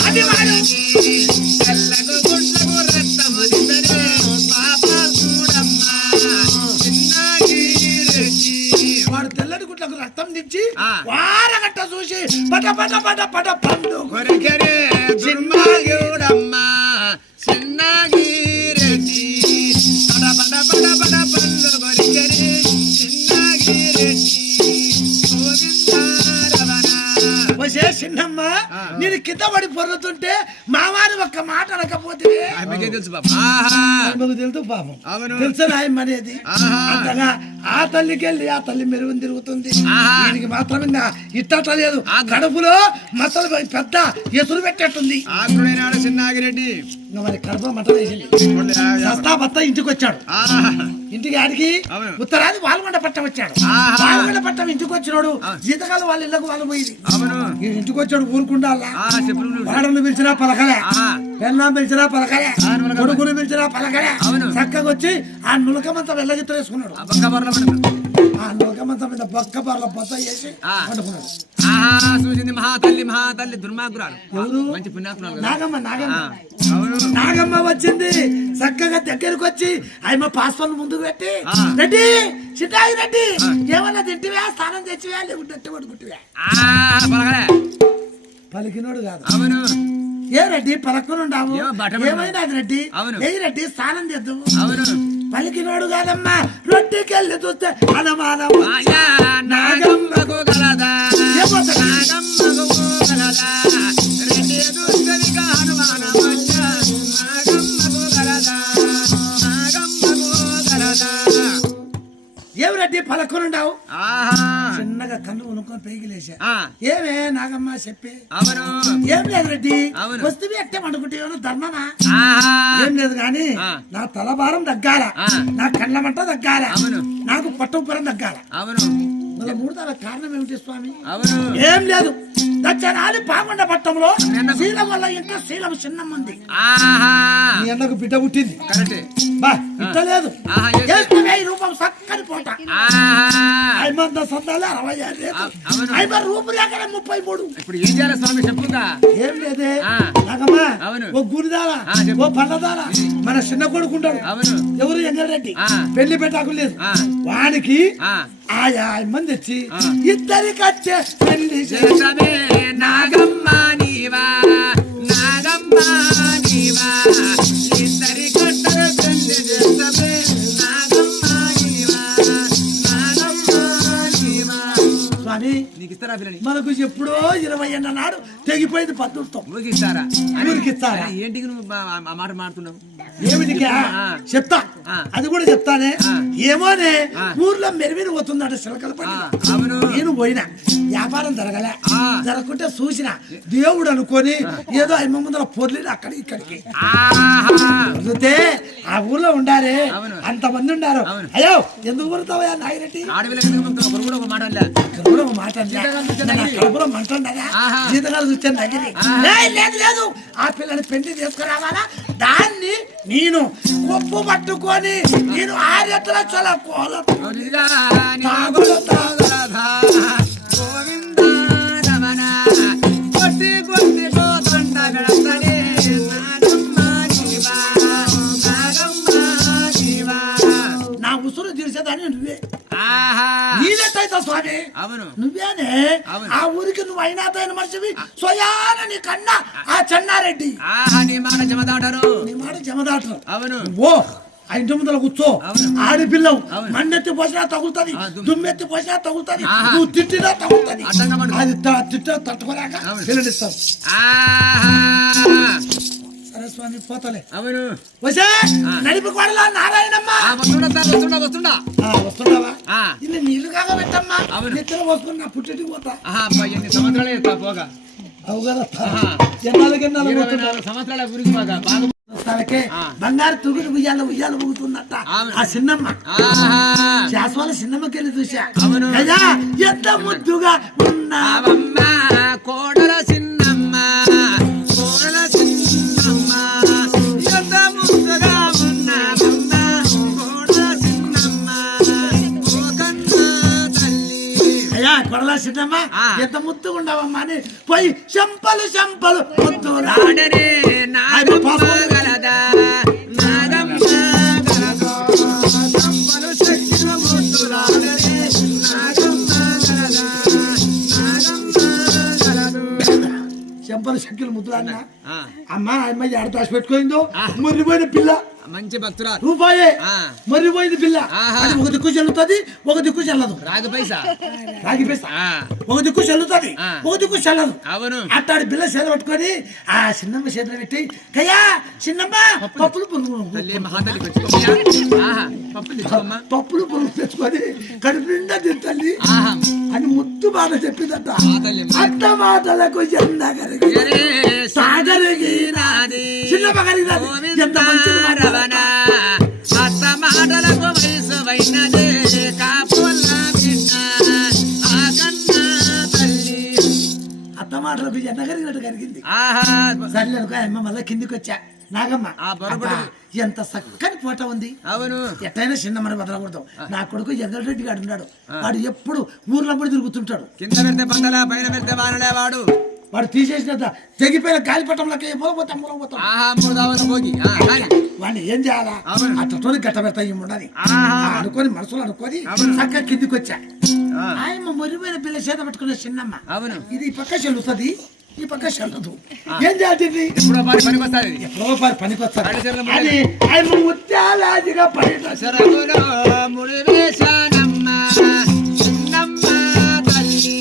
ఆదివారం. తెల్లకు గుడ్లకు రక్తము దిందరే పాప చూడమ్మ చిన్నగిరెడ్డి. వాడు తెల్లటి గుడ్లకు రక్తం దించి ఆ. వారగట్ట చూసి పట పట పట పట పండు కొరికెరే దుర్మార్గుడమ్మ చిన్నగిరెడ్డి. పడ పడ పడ పడ పళ్ళు కొరికెరే చిన్నగిరెడ్డి గోవిందారమణ. వచ్చే చిన్నమ్మ ఆ. నేను నేను కింద పడి పొర్లుతుంటే మావారి ఒక్క మాట అనకపోతే ఆమెకే తెలుసు బాబు. ఆమెకు తెలుసు పాపం. అవును. తెలుసు నాయమ్మ అనేది. అంతగా ఆ తల్లికి వెళ్ళి ఆ తల్లి మెరుగుని తిరుగుతుంది. దీనికి మాత్రమే ఇట్టట లేదు. కడుపులో మసలు పెద్ద ఎసురు పెట్టేట్టుంది. ఆకుడైనాడు చిన్నాగిరెడ్డి. మరి కడుపులో మంట వేసింది. సస్తా భర్త ఇంటికి వచ్చాడు. ఇంటికి ఆడికి ఉత్తరాది వాల్మండ పట్టం వచ్చాడు. వాల్మండ పట్టం ఇంటికి వచ్చినాడు. జీతకాలు వాళ్ళ ఇళ్ళకు వాళ్ళు పోయింది. ఇంటికి వచ్చాడు ఊరుకుండా వాడను పిలిచినా పలకలే, పెన్నా పిలిచినా పలకలే, కొడుకుని పిలిచినా పలకలే. చక్కగా వచ్చి ఆ నులకమంతా వెళ్ళగిత్త వేసుకున్నాడు. ఆ నులకమంతా మీద బొక్క బర్ల బొత్త వేసి పడుకున్నాడు. చూసింది మహాతల్లి దుర్మార్గురాలు. ఎవరు? మంచి పుణ్యాత్మురాలు. నాగమ్మ నాగమ్మ వచ్చింది. చక్కగా దగ్గరకు వచ్చి ఆయమ్మ పాస్పల్ ముందుకు పెట్టి, రెడ్డి చిట్టాయి రెడ్డి ఏమన్నా తింటివా, స్నానం తెచ్చివా, లేకుంటే పడుకుంటువా? పలికినోడు కాదు. అవును. ఏ రెడ్డి పలకనుండావు, ఏమైనా రెడ్డి ఏ రెడ్డి స్నానం చేద్దాము. అవును. పలికినోడు కాదమ్మా. రొట్టెకెళ్ళి చూస్తే అనుమానం. నాగమ్మకు గలదా, నాగమ్మకు గలదా, రెడ్డి దుర్గలిక హనుమానం వచ్చా. నాగమ్మకు గలదా, నాగమ్మకు గలదా. ఏమి రెడ్డి పలకనుండావు? చిన్నగా కన్ను ఉనుకొని పేగిలేసా. ఏమే నాగమ్మ చెప్పే. అవును. ఏం లేదు రెడ్డి, అవును. వస్తువి ఎట్టే అనుకుంటేమో ధర్మమా? ఏం లేదు గాని నా తలభారం తగ్గాల, నా కళ్ళ మంట తగ్గాల, నాకు పట్టుపురం తగ్గాల. అవును. మళ్ళీ 3 తల కారణం ఏమిటి స్వామి? అవును. ఏం లేదు. దచ్చనాలి పాకొండ పట్టంలో శీలం వల్ల ఇంకా శీలం చిన్నమ్మంది. నీ అన్నకు బిడ్డ పుట్టింది. బా ఇట్టలేదు. 1000 రూపాయలు చక్కని పోట. 500 సందాలు 65. 5 రూపాయలు 33. ఇప్పుడు ఏం చేయాలి స్వామి చెప్పుగా? ఏం లేదే నాగమ్మా, ఓ గురిదారా, ఓ పల్లదారా, మన చిన్న కొడుకుంటాడు. ఎవరు ఎంగరెడ్డి, పెళ్లి పెట్టాకు లేదు. వానికి ఆయా మంది తెచ్చి ఇద్దరికి వచ్చే పెళ్లి చేసమే. నాగమ్మ నీవా, నాగమ్మ నీవా, ఇద్దరి కట్టర పెళ్లి చేసమే. నాగమ్మ నీవా, నాగమ్మ నీవా. స్వామి నీకు ఇస్తారా పిల్లని? మనకు ఎప్పుడో 20 ఏళ్ళ నాడు తెగిపోయింది పద్ధతితో. ఊరికిస్తారా? ఊరికిస్తారా? ఏంటికి నువ్వు ఆ మాట మాడుతున్నావు? ఏమిటికా చెప్తా, అది కూడా చెప్తానే. ఏమోనే ఊర్లో మెరువిని పోతుందట చిలకల పని. నేను పోయినా, వ్యాపారం జరగలే. జరగకుంటే చూసిన దేవుడు అనుకొని ఏదో 5 ముందర పొర్లిని అక్కడికి ఇక్కడికి వదిలితే ఆ ఊర్లో ఉండారే, అంతమంది ఉండారు. అయ్యో ఎందుకు పుడతావా నాగిరెడ్డి? కూడా ఒక మాట అన్నా. కూడా ఒక మాట కడుపులో మంటుండగా జీతగాలు చూచాను దగ్గర. లేదు లేదు, ఆ పిల్లని పెళ్లి తీసుకురావాలా, దాన్ని నేను కొప్పు పట్టుకొని నేను 6 ఎత్తుల కోలతో నా ఉసురు తీర్చేదాన్ని నువ్వే. నీదెట్టయితే స్వామి? అవును. నువ్వేనే ఆ ఊరికి నువ్వు అయినాతైన మనిషివి. స్వయాన నీ కన్నా ఆ చెన్నారెడ్డి నీ మాట జమదాటారు. నీ మాట జమదాటరు. అవును. ఓ ఆ ఇంటి ముందర కూర్చో. ఆడిపిల్లవు మన్నెత్తి పోసినా తగులుతుంది, దుమ్మెత్తి పోసినా తగులుతుంది, నువ్వు తిట్టినా తగులుతుంది. అది తిట్ట తట్టుకోలేక పిల్లనిస్తావు. సరే స్వామి పోతలే. అవును. వచ్చే నడిపి కొడలా నారాయణమ్మ. వస్తున్నావా? ఇన్ని నీళ్లు కాగా పెట్టమ్మా. నిద్ర పోసుకుని నా పుట్టింటికి పోతా. సంవత్సరాలు చెప్తా పోగా. అవు కదా ఎన్నాళ్ళకి సంవత్సరాల గురించి బాగా బంగారు తుగుడు ఉయ్యాలు ఊగుతుందట ఆ చిన్నమ్మ. శాశ్వత చిన్నమ్మకి వెళ్ళి చూసా. అయ్యా ఎంత ముద్దుగా ఉన్నావమ్మ కోడల చిన్నమ్మ, కోడల చిన్నమ్మ, ఎంత ముద్దుగా ఉన్నావమ్మ కోడల చిన్నమ్మ, అయ్యా కొడల చిన్నమ్మ ఎంత ముద్దుగా ఉండవమ్మా అని పోయి చెంపలు ముద్దులాడనే. గలదా నాగమ్మ గలదో, చెంపలు చెక్కిన ముద్దులాడనే. నాగమ్మ గలదా, నాగమ్మ గలదో. చెంపలు శక్తులు ముద్దులాడినా అమ్మ ఎడ దాచి పెట్టుకోయిందో మురిపోయిన పిల్ల మంచి భక్తురాలు రూపాయే ఆ. మరిపోయింది పిల్ల ఆహా. అది ఒక దిక్కు చెల్లుతుంది ఒక దిక్కు చెల్లదు రాగి పైసా రాగి పైసా ఆ. ఒక దిక్కు చెల్లుతుంది ఆ. ఒక దిక్కు చెల్లదు అవును అట్టాడి పిల్ల చేత పట్టుకొని ఆ చిన్నమ్మ చేతులు పెట్టి కయ్యా చిన్నమ్మ పప్పులు పురుగు తల్లి మహాతల్లికి వచ్చి ఆహా పప్పులు తెచ్చుకోమ్మా పప్పులు పురుగు తెచ్చుకొని కడుపు నిండా తింటల్లి ఆహా అని ముద్దు మాట చెప్పిందట ఆ తల్లి అత్త మాటలకు ఎందగరిగి ఎరే సాగరిగి నాది చిన్నమ్మ కరిగినది ఎంత మంచిది మాట. రవణ అత్త మాటలకు వయసు వైనదే కాపుల్ల బిడ్డ ఆ కన్నా తల్లి అత్త మాటలకు ఎందగరిగినట్టు కరిగింది ఆహా సర్లే అనుకో అమ్మ మళ్ళీ కిందికి వచ్చా నాగమ్మ ఆ బొరబొడి. అబ్బా, ఎంత చక్కని ఫోటో ఉంది అవును ఎట్టయినా చిన్నమ్మని వదలకూడదు నా కొడుకు ఎర్రరెడ్డి గాడు ఉన్నాడు వాడు ఎప్పుడు ఊర్లో పడి తిరుగుతుంటాడు కింద పెడితే బందలా పైన పెడితే వానలే వాడు వాడు తీసేసిన తెగిపోయిన గాలిపటంలోకి మూలపోతాం మూలపోతాం ఆహా మూడు దావలు పోగి కానీ వాడిని ఏం చేయాలా అవును. అట్టతోని గట్ట పెడతా ఉండని ఆహా. అనుకొని మనసులో అనుకొని అవును. చక్కగా కిందికి వచ్చా ఆ. ఆయమ్మ మొరిపోయిన పిల్ల చేత పట్టుకున్న చిన్నమ్మ అవును ఇది ఈ పక్క చెల్లుతుంది ఈ పక్క చెల్లదు ఏం చేయాలి ఇప్పుడు పనికి వస్తుంది రూపాయలు పనికొస్తారు అడిగి చెల్లమ్మ. అని ఆయన ముత్యాలాదిగా పడిన సరగులో ముడి వేశానమ్మ చిన్నమ్మ తల్లి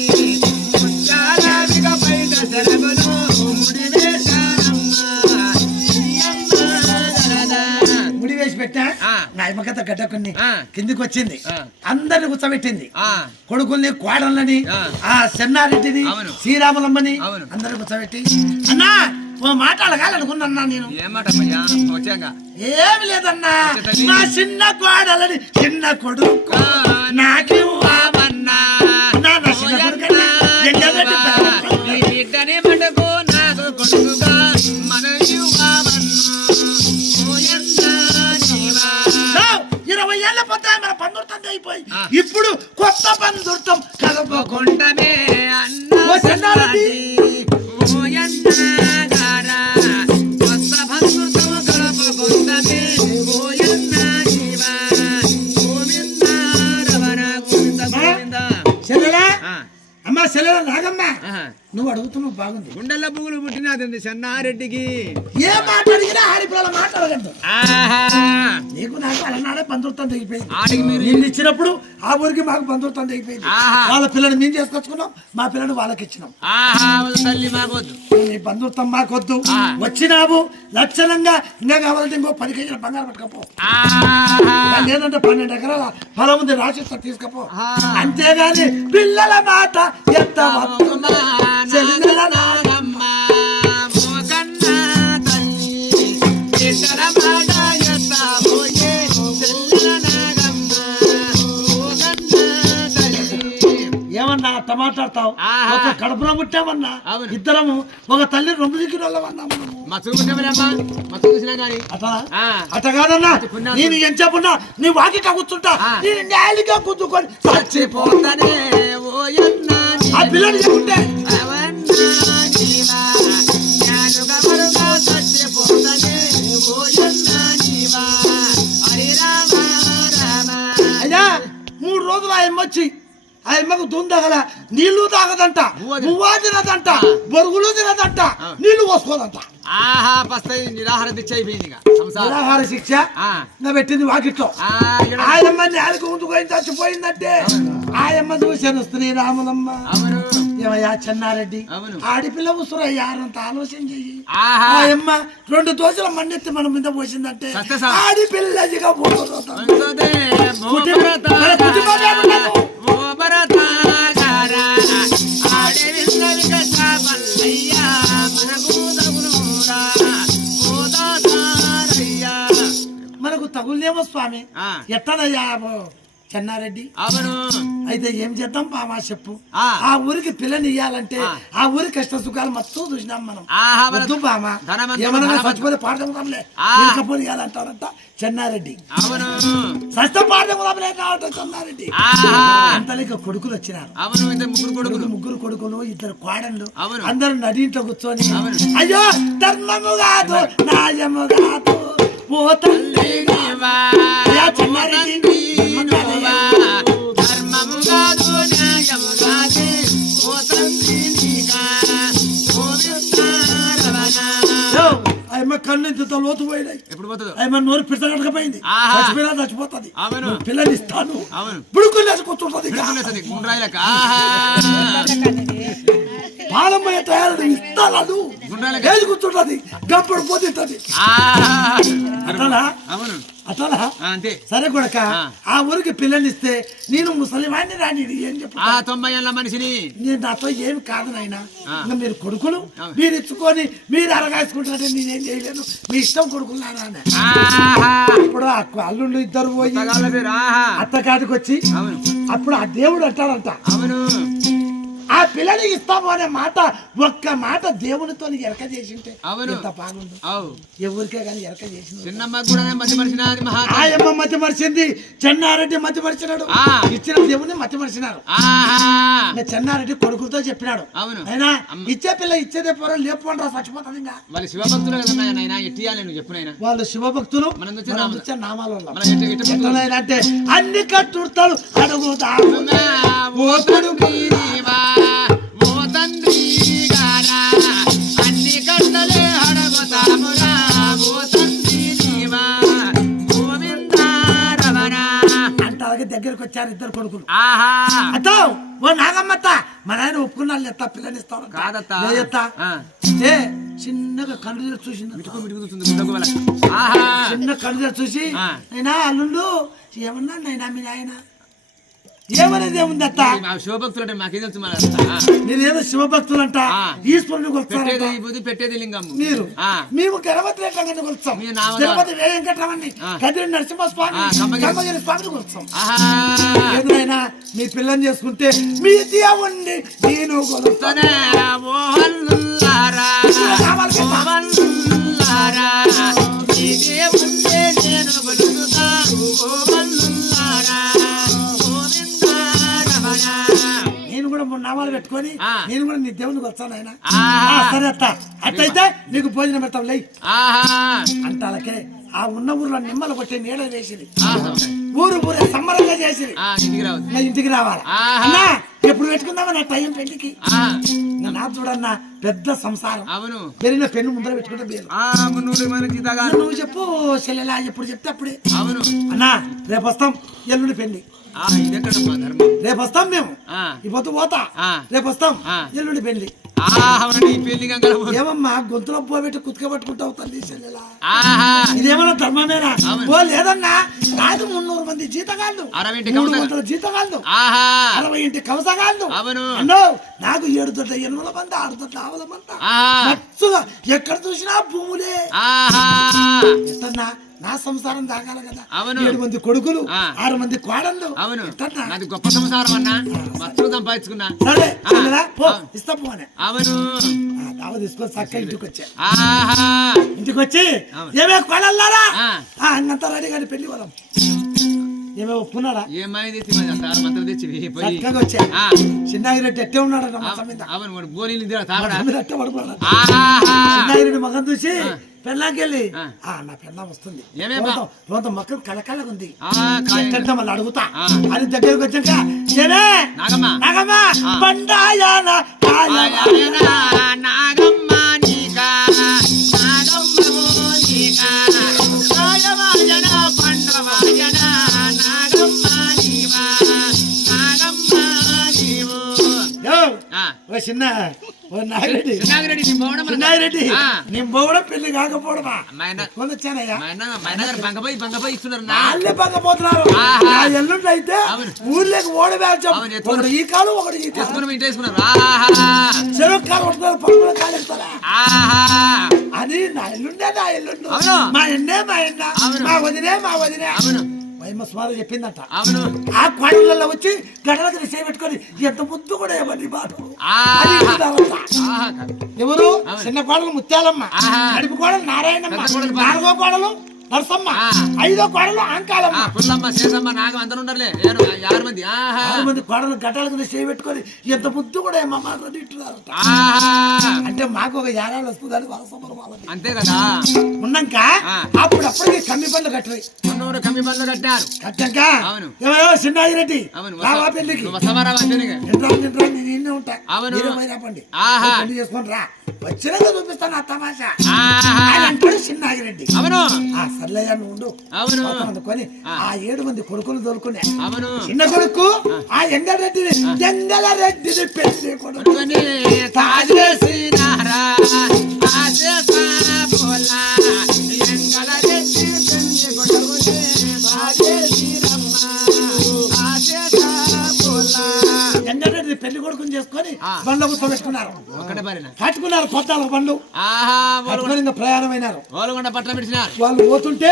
ముత్యాలాదిగా పైన సరగులో ముడి వేశానమ్మ చిన్నమ్మ దరదా. ముడి వేసి పెట్టా ఆ. నా అమ్మకత గడ్డ కొన్ని ఆ. కిందికి వచ్చింది ఆ. అందరిని కూర్చోబెట్టింది ఆ, కొడుకుల్ని కోడళ్ళని ఆ. ఆ చెన్నారెడ్డిని అవును. శ్రీరాములమ్మని అవును. అందరిని కూర్చోబెట్టి అన్నా ఓ మాట్లాడగాలనుకున్నా నేను ఏం మాట అమ్మయ్యా వచ్చాక ఏమి లేదన్నా వచ్చేసరికి? నా చిన్న కోడలని చిన్న కొడుకు నాకు రామన్నా నా చిన్న కొడుకన్నా ఎండబెట్టి పెరగ- ఈ బిడ్డని మటుకు నాకు కొడుకుగా మనవి నా 20 ఏళ్ళ పోతే మన పందుర్తం అయిపోయి ఆ. ఇప్పుడు కొత్త పందుర్తం కలపకుండా కొండమే అన్న ఓ చెన్నారెడ్డి. ఓయన్నాగారా కొత్త భక్తుతో కలపకుండమే ఓయన్న జీవా గోవింద రమణ గోవింద గోవింద చెల్లెలా ఆ, అమ్మా చెల్లెలా నాగమ్మ ఆహా. నువ్వు అడుగుతున్నావు బాగుంది గుండెల పువ్వులు పుట్టినది చెన్నారెడ్డికి ఏ మాట అడిగినా ఆడిపిల్లల మాట అడగద్దు ఆహా నీకు నాకు అలనాడే బంధుత్వం తెగిపోయింది ఆడికి మీరు నిన్ను ఇచ్చినప్పుడు ఆ ఊరికి మాకు బంధుత్వం తెగిపోయింది ఆహా. వాళ్ళ పిల్లని మేము చేసుకొచ్చుకున్నాం మా పిల్లని వాళ్ళకి ఇచ్చినాం ఆహా తల్లి మాకొద్దు నీ బంధుత్వం మాకొద్దు ఆ. వచ్చినావు లక్షణంగా ఇంకా కావాలంటే ఇంకో 10 కేజీల బంగారం పట్టుకపో ఆహా దాన్ని ఏంటంటే 12 ఎకరాల పొలం ఉంది రాసిస్తా తీసుకపో ఆ. అంతేగాని పిల్లల మాట ఎంత చెల్లెల నాగమ్మ మోకన్న తల్లి ఇతర మాట ఎత్తబోయే చెల్లెల నాగమ్మ మోకన్న తల్లి ఏమన్నా అట్ట మాట్లాడతావు ఆహా. ఒక కడుపులో పుట్టామన్నా అవును. ఇద్దరము ఒక తల్లి 2 దిక్కుల వాళ్ళమన్నా మనము మసలు పుట్టినమ్మా మసలు చూసినా కానీ అట్లా ఆ. అట్ట కాదన్నా పుణ్యాలు. నేను ఎంత చెప్పున్నా నీ వాకిట కూర్చుంటా ఆ. నీ నేలిగా కూర్చుకొని చచ్చిపో పోతనే ఓయన్న ఆ పిల్లని చెప్పుంటే అవన్నా నీవా జ్ఞానుగా మరుగా చచ్చిపోతనే ఓయన్న నీవా హరి రామ రామ అయ్యా 3 రోజులు ఆ వచ్చి ఆ అమ్మకు దుందగల నీళ్లు తాగదంట పువ్వా తినదంట బొరుగులు తినదంట నీళ్లు పోసుకోదంట ఆహా పస్తాయి నిరాహార దీక్ష అయిపోయింది ఇక సంసారం నిరాహార శిక్ష ఆ. నా పెట్టింది వాకిట్లో ఆ, ఈడ- ఆయమ్మ నేలకు ముందుకొని చచ్చిపోయిందంటే ఆయమ్మ చూశాను శ్రీరాములమ్మ అవును ఏమయ్యా చెన్నారెడ్డి అవును. ఆడిపిల్ల ముసురు అయ్యారంత ఆలోచన చెయ్యి ఆహా ఆయమ్మ 2 దోశల మన్నెత్తి మన మీద పోసిందంటే సత్య సార్. ఆడిపిల్లదిగా పోతుంది వంశదే మన కుటుంబమే ఉండదు. ఓ భరతాగారా ఆడేవిన్నది కట్టాపల్లయ్యా మనకు తగులురా ఓదాసారయ్యా మనకు తగులేమో స్వామి ఆ. ఎట్టనయ్యా చెన్నారెడ్డి అవును అయితే ఏం చేద్దాం బామా చెప్పు ఆ. ఆ ఊరికి పిల్లని ఇయ్యాలంటే ఆ. ఆ ఊరి కష్ట సుఖాలు మొత్తం చూసినాం మనం ఆహా మన వద్దు బామా ధనవంతుడు, ఏమన్నా ధనవంతుడు. చచ్చిపోతే పాడదాంలే ఆ. ఇకపోతే ఇవ్వాలంటారంట చెన్నారెడ్డి అవును సస్త పాడదాంలే కావటం చెన్నారెడ్డి ఆహా అంతలేక కొడుకులు వచ్చినారు అవును ఇంత ముగ్గురు కొడుకులు ముగ్గురు కొడుకులు 2 కోడళ్ళు అవును. అందరూ నడింట్లో కూర్చొని అవును. అయ్యో ధర్మము కాదు న్యాయము కాదు ఓ తల్లి నీవా, అయ్యా ఓ చెన్నారెడ్డి తండ్రి నువ్వా, ధర్మము కాదు న్యాయము కాదు ఓ తండ్రి నీగా గోవింద రమణ ఓ అమ్మ కళ్ళు ఇంత లోతు పోయినాయి. ఎప్పుడు పోతుందో అమ్మ నోరు పిచ్చగట్టకపోయింది. ఆహా. చచ్చిపోయినా చచ్చిపోతుంది. అవును. పిల్లలు ఇస్తాను. అవును. బుడుకులేసి కూర్చుంటది. గుండ్రాయిలక పాలమ్మ తయారు ఇస్తాను. ఏది కూర్చుంటది. గప్పుడు పోతుంది. అట్లా అవును అట్లా అంతే. సరే కొడక ఆ ఊరికి పిల్లల్ని ఇస్తే నేను ముసలివాడిని రాని ఏం చెప్పు. 90 ఏళ్ళ మనిషిని నేను నాతో ఏమి కాదు నాయన. ఇంకా మీరు కొడుకులు మీరు ఇచ్చుకొని మీరు అరగాసుకుంటారంటే నేనేం చేయలేను. మీ ఇష్టం కొడుకున్నారా ఇప్పుడు ఆ అల్లుళ్ళు ఇద్దరు పోయి అత్తకాటికి వచ్చి అప్పుడు ఆ దేవుడు అంటాడంట అవును ఆ పిల్లలకి ఇస్తాము అనే మాట ఒక్క మాట దేవునితో ఎరక చేసింటే ఎంత బాగుండు. ఎవరికే కానీ ఎరక చేసింది. చిన్నమ్మ కూడా మధ్య మనిషినాది ఆయమ్మ మధ్య మరిచింది. చెన్నారెడ్డి మధ్య మరిచినాడు. ఇచ్చిన దేవుని మధ్య మరిచినారు. చెన్నారెడ్డి కొడుకులతో చెప్పినాడు అయినా ఇచ్చే పిల్ల ఇచ్చేదే పొర లేపుకుంటారా చచ్చిపోతుంది. ఇంకా వాళ్ళు శివభక్తులు కదా ఎట్టియాలి నువ్వు చెప్పు నాయన. వాళ్ళు శివభక్తులు నామాలు అంటే అన్ని కట్టుతాడు అడుగుతా అన్ని కట్టలే అడగతామురా అంటే అలాగే దగ్గరకు వచ్చారు ఇద్దరు కొడుకులు. అత్తో ఓ నాగమ్మత్త మా నాయన ఒప్పుకున్నాను ఎత్తా పిల్లని ఇస్తాను కాదత్తా. చిన్నగా కళ్ళు తెరిచి చూసింది. చిన్న కళ్ళు తెరిచి చూసి అయినా అల్లుళ్ళు ఏమన్నా నైనా మీ నాయన ఏమనేది ఏముంది అత్త. శివభక్తులు అంటే మాకేం తెలుసు. మీరేదో శివభక్తులు అంట ఈశ్వరుని పెట్టేది లింగం. మీరు మేము గణపతి రేట్లంగా కొలుస్తాం. తిరుపతి వెంకటరమణి కదిరి నరసింహస్వామి కమ్మగిరి స్వామిని కొలుస్తాం. ఏదైనా మీ పిల్లని చేసుకుంటే మీ దేవుణ్ణి నేను కొలుస్తానే. నేను కూడా 3 నామాలు పెట్టుకొని నేను కూడా నీ దేవునికి వచ్చాను ఆయన. సరే అత్త అట్టయితే నీకు భోజనం పెడతాం లై అంటాలకే. ఆ ఉన్న ఊర్లో నిమ్మలు కొట్టి నీడ వేసింది. ఊరు ఊరే సంబరంగా చేసింది. ఇంటికి రావాలి అన్నా ఎప్పుడు పెట్టుకుందామా నా టైం పెళ్లికి. నా చూడన్నా పెద్ద సంసారం. అవును పెరిగిన పెన్ను ముందర పెట్టుకుంటే నువ్వు చెప్పు చెల్లెలా ఎప్పుడు చెప్తే అప్పుడే. అవును అన్నా రేపు వస్తాం ఎల్లుండి పెళ్లి. రేపు వస్తాం మేము ఇప్పుడు పోతా. రేపు వస్తాం ఎల్లుండి పెళ్లి. ఏమమ్మా గొంతులో పోబెట్టి కుతుక పట్టుకుంటావు తల్లి చెల్లెలా. ఇదేమన్నా ధర్మమేనా? ఓ లేదన్నా నాకు 300 మంది జీతగాళ్ళు 300 జీతగాళ్ళు 60 ఇంటి కవసగాళ్ళు అన్నో నాకు 7 దొడ్ల 8 మంది 6 దొడ్ల ఆవుల మంది మచ్చుగా ఎక్కడ చూసినా భూములే. ఎట్టన్నా నా సంసారం తాగాలి కదా. 7 మంది కొడుకులు 6 మంది కోడళ్ళు. అది గొప్ప సంసారం అన్నా. మస్తు సంపాదించుకున్నా. సరే ఇస్తా పోనే. అవును దావ తీసుకొని చక్క ఇంటికి వచ్చా. ఇంటికి వచ్చి ఏమే కోడళ్ళారా అన్నంత రెడీ కానీ పెళ్లి వరం ఏమే ఒప్పుకున్నారా? ఏమైంది చక్కగా వచ్చా. చిన్నాగిరెడ్డి ఎట్టే ఉన్నాడు చిన్నాగిరెడ్డి మగం చూసి పెళ్ళాకెళ్ళి నా పెళ్ళం వస్తుంది మొక్కలు కలకలగా ఉంది మళ్ళీ అడుగుతా అని దగ్గరకు వచ్చాక నాగమ్మ బండాయాన చిన్న చిన్నాగిరెడ్డి నేను పోవడం పెళ్లి కాకపోవడమా బంగపోతున్నారు. ఎల్లుండి అయితే ఊర్లోకి ఓడి ఈ కాలు ఒకటి చెరువు కాలు కొట్టుకున్నారు పనుల కాలు ఎత్తారా అది నా ఎల్లుండే నా ఎల్లుండు మా ఎన్నే మా ఎన్న మా వదినే వైమ స్వామి చెప్పిందంట. ఆ కోడళ్ళలో వచ్చి గడలకు చేపెట్టుకొని ఎంత ముద్దు కూడా ఏమని బాధ. ఎవరు చిన్న కోడలు ముత్యాలమ్మ, నడిపి కోడలు నారాయణమ్మ, 4వ కోడలు నరసమ్మ, 5వ కోడలు అంకాలమ్మ, 6 మంది కోడలు గటాలకు చేపెట్టుకొని ఎంత ముద్దు కూడా ఏమన్నారంట. అంటే మాకు ఒక యారాలు వస్తుందని వాళ్ళ అంతే కదా. ఉన్నాక అప్పుడప్పటికి కమ్మి పనులు కట్టారు. కట్టాక చిన్నాగిరెడ్డి రావా పెళ్లికి నేనే ఉంటా పెళ్లి చేసుకొని రా వచ్చినాక చూపిస్తాను ఆ తమాషా అంటాడు. రెడ్డి అవును ఆ సర్లయ్య ఉండు అవును అందుకొని ఆ 7 మంది కొడుకులు దొరుకునే అవును చిన్న కొడుకు ఆ ఎంగళరెడ్డిని ఎంగళరెడ్డిని పెళ్లి కొడుకు తాజేసినారా ఆశేసా పోలా ఎంగళరెడ్డి పెళ్లి కొడుకునే తాజేసిరమ్మ ఆశేసా పోలా ఎంగళరెడ్డి పెళ్లి కొడుకుని చేసుకొని బండ్ల కూర్చోబెట్టుకున్నారు ఒకటే పరిన కట్టుకున్నారు పొద్దాలకు బండ్లు ఆహా కట్టుకొని ఇంకా ప్రయాణమైనారు ఓలుగొండ పట్ల పెట్టినారు వాళ్ళు పోతుంటే